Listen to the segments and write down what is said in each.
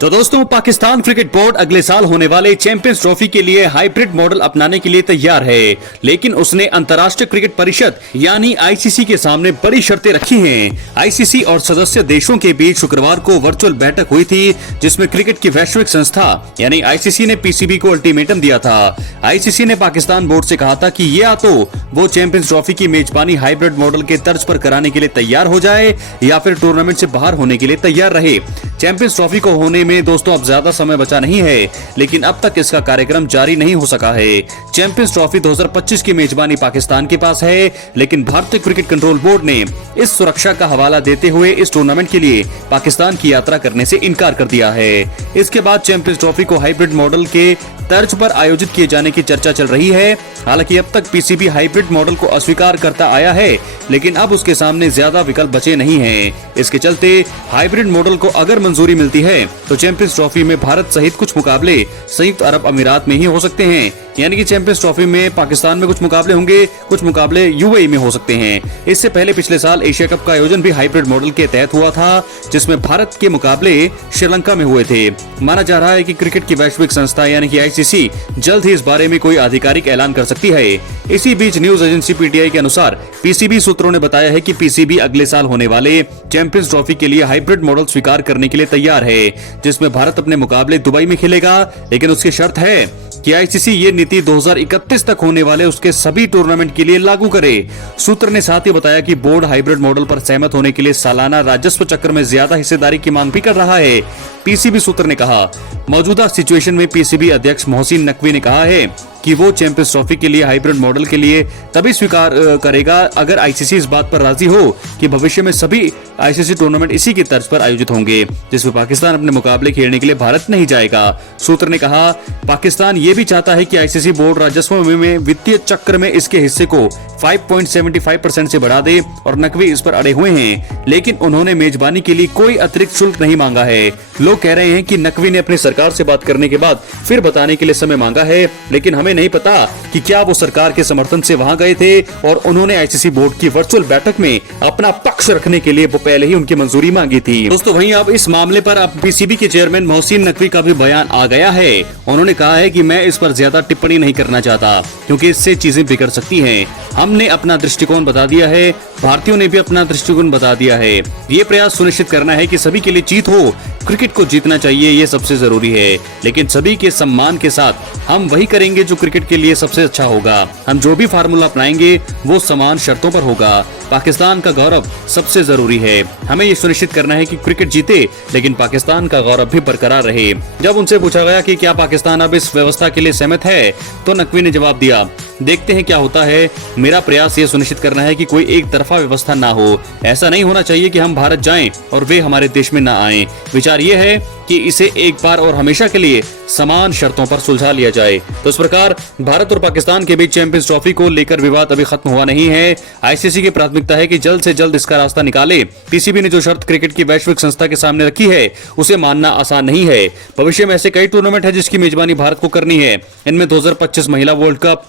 तो दोस्तों, Pakistan cricket board अगले साल होने वाले चैंपियंस ट्रॉफी के लिए हाइब्रिड मॉडल अपनाने के लिए तैयार है, लेकिन उसने अंतर्राष्ट्रीय क्रिकेट परिषद यानी आईसीसी के सामने बड़ी शर्तें रखी हैं। आईसीसी और सदस्य देशों के बीच शुक्रवार को वर्चुअल बैठक हुई थी, जिसमें क्रिकेट की वैश्विक संस्था यानी आईसीसी ने पीसीबी को अल्टीमेटम दिया था। आईसीसी ने पाकिस्तान बोर्ड से कहा था कि या तो वो चैंपियंस ट्रॉफी की मेजबानी हाइब्रिड मॉडल के तर्ज पर कराने के लिए तैयार हो जाए या फिर टूर्नामेंट से बाहर होने के लिए तैयार रहे। चैंपियंस ट्रॉफी को होने में दोस्तों अब ज्यादा समय बचा नहीं है, लेकिन अब तक इसका कार्यक्रम जारी नहीं हो सका है। चैंपियंस ट्रॉफी 2025 की मेजबानी पाकिस्तान के पास है, लेकिन भारतीय क्रिकेट कंट्रोल बोर्ड ने इस सुरक्षा का हवाला देते हुए इस टूर्नामेंट के लिए पाकिस्तान की यात्रा करने से इनकार कर दिया है। इसके बाद चैंपियंस ट्रॉफी को हाइब्रिड मॉडल के तर्ज पर आयोजित किए जाने की चर्चा चल रही है। हालांकि अब तक पीसीबी हाइब्रिड मॉडल को अस्वीकार करता आया है, लेकिन अब उसके सामने ज्यादा विकल्प बचे नहीं हैं। इसके चलते हाइब्रिड मॉडल को अगर मंजूरी मिलती है तो चैंपियंस ट्रॉफी में भारत सहित कुछ मुकाबले संयुक्त अरब अमीरात में ही हो सकते हैं। यानी कि चैंपियंस ट्रॉफी में पाकिस्तान में कुछ मुकाबले होंगे, कुछ मुकाबले यूएई में हो सकते हैं। इससे पहले पिछले साल एशिया कप का आयोजन भी हाइब्रिड मॉडल के तहत हुआ था, जिसमें भारत के मुकाबले श्रीलंका में हुए थे। माना जा रहा है कि क्रिकेट की वैश्विक संस्था यानी कि आईसीसी जल्द ही इस बारे में कोई आधिकारिक ऐलान कर सकती है। इसी बीच न्यूज एजेंसी पीटीआई के अनुसार पीसीबी सूत्रों ने बताया है कि पीसीबी अगले साल होने वाले चैंपियंस ट्रॉफी के लिए हाइब्रिड मॉडल स्वीकार करने के लिए तैयार है, जिसमें भारत अपने मुकाबले दुबई में खेलेगा, लेकिन उसकी शर्त है कि आईसीसी ये नीति 2031 तक होने वाले उसके सभी टूर्नामेंट के लिए लागू करे। सूत्र ने साथ ही बताया कि बोर्ड हाइब्रिड मॉडल पर सहमत होने के लिए सालाना राजस्व चक्र में ज्यादा हिस्सेदारी की मांग भी कर रहा है। पीसीबी सूत्र ने कहा, मौजूदा सिचुएशन में पीसीबी अध्यक्ष मोहसिन नकवी ने कहा है कि वो चैंपियंस ट्रॉफी के लिए हाइब्रिड मॉडल के लिए तभी स्वीकार करेगा अगर आईसीसी इस बात पर राजी हो कि भविष्य में सभी आईसीसी टूर्नामेंट इसी की तर्ज पर आयोजित होंगे, जिसमें पाकिस्तान अपने मुकाबले खेलने के लिए भारत नहीं जाएगा। सूत्र ने कहा, पाकिस्तान ये भी चाहता है कि आईसीसी बोर्ड राजस्व में वित्तीय चक्र में इसके हिस्से को 5.75% से बढ़ा दे, और नकवी इस पर अड़े हुए हैं, लेकिन उन्होंने मेजबानी के लिए कोई अतिरिक्त शुल्क नहीं मांगा है। लोग कह रहे हैं कि नकवी ने अपनी सरकार से बात करने के बाद फिर बताने के लिए समय मांगा है, लेकिन हमें नहीं पता कि क्या वो सरकार के समर्थन से वहां गए थे और उन्होंने आईसीसी बोर्ड की वर्चुअल बैठक में अपना पक्ष रखने के लिए वो पहले ही उनकी मंजूरी मांगी थी। दोस्तों, वहीं अब इस मामले पर अब पीसीबी के चेयरमैन मोहसिन नकवी का भी बयान आ गया है। उन्होंने कहा है कि मैं इस पर ज्यादा टिप्पणी नहीं करना चाहता, क्योंकि इससे चीजें बिगड़ सकती हैं। हमने अपना दृष्टिकोण बता दिया है, भारतीयों ने भी अपना दृष्टिकोण बता दिया है। ये प्रयास सुनिश्चित करना है कि सभी के लिए जीत हो। क्रिकेट को जीतना चाहिए, ये सबसे जरूरी है, लेकिन सभी के सम्मान के साथ हम वही करेंगे जो क्रिकेट के लिए सबसे अच्छा होगा। हम जो भी फार्मूला अपनाएंगे वो समान शर्तों पर होगा। पाकिस्तान का गौरव सबसे जरूरी है। हमें ये सुनिश्चित करना है कि क्रिकेट जीते, लेकिन पाकिस्तान का गौरव भी बरकरार रहे। जब उनसे पूछा गया कि क्या पाकिस्तान अब इस व्यवस्था के लिए सहमत है, तो नकवी ने जवाब दिया, देखते हैं क्या होता है। मेरा प्रयास ये सुनिश्चित करना है कि कोई एक तरफा व्यवस्था ना हो। ऐसा नहीं होना चाहिए कि हम भारत जाएं और वे हमारे देश में ना आएं। विचार ये है कि इसे एक बार और हमेशा के लिए समान शर्तों पर सुलझा लिया जाए। तो इस प्रकार भारत और पाकिस्तान के बीच चैंपियंस ट्रॉफी को लेकर विवाद अभी खत्म हुआ नहीं है। आईसीसी की प्राथमिकता है कि जल्द से जल्द इसका रास्ता निकाले। पीसीबी ने जो शर्त क्रिकेट की वैश्विक संस्था के सामने रखी है, उसे मानना आसान नहीं है। भविष्य में ऐसे कई टूर्नामेंट है जिसकी मेजबानी भारत को करनी है। इनमें 2025 महिला वर्ल्ड कप,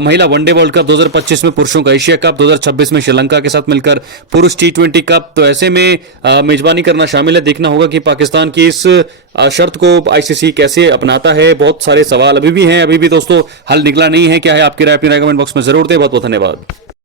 महिला वनडे वर्ल्ड कप, 2025 में पुरुषों का एशिया कप, 2026 में श्रीलंका के साथ मिलकर पुरुष T20 कप। तो ऐसे में मेजबानी करना शामिल है। देखना होगा कि पाकिस्तान की इस शर्त को आईसीसी कैसे अपनाता है। बहुत सारे सवाल अभी भी हैं, अभी भी दोस्तों हल निकला नहीं है। क्या है आपकी राय? अपनी राय कमेंट बॉक्स में जरूर दें। बहुत बहुत धन्यवाद।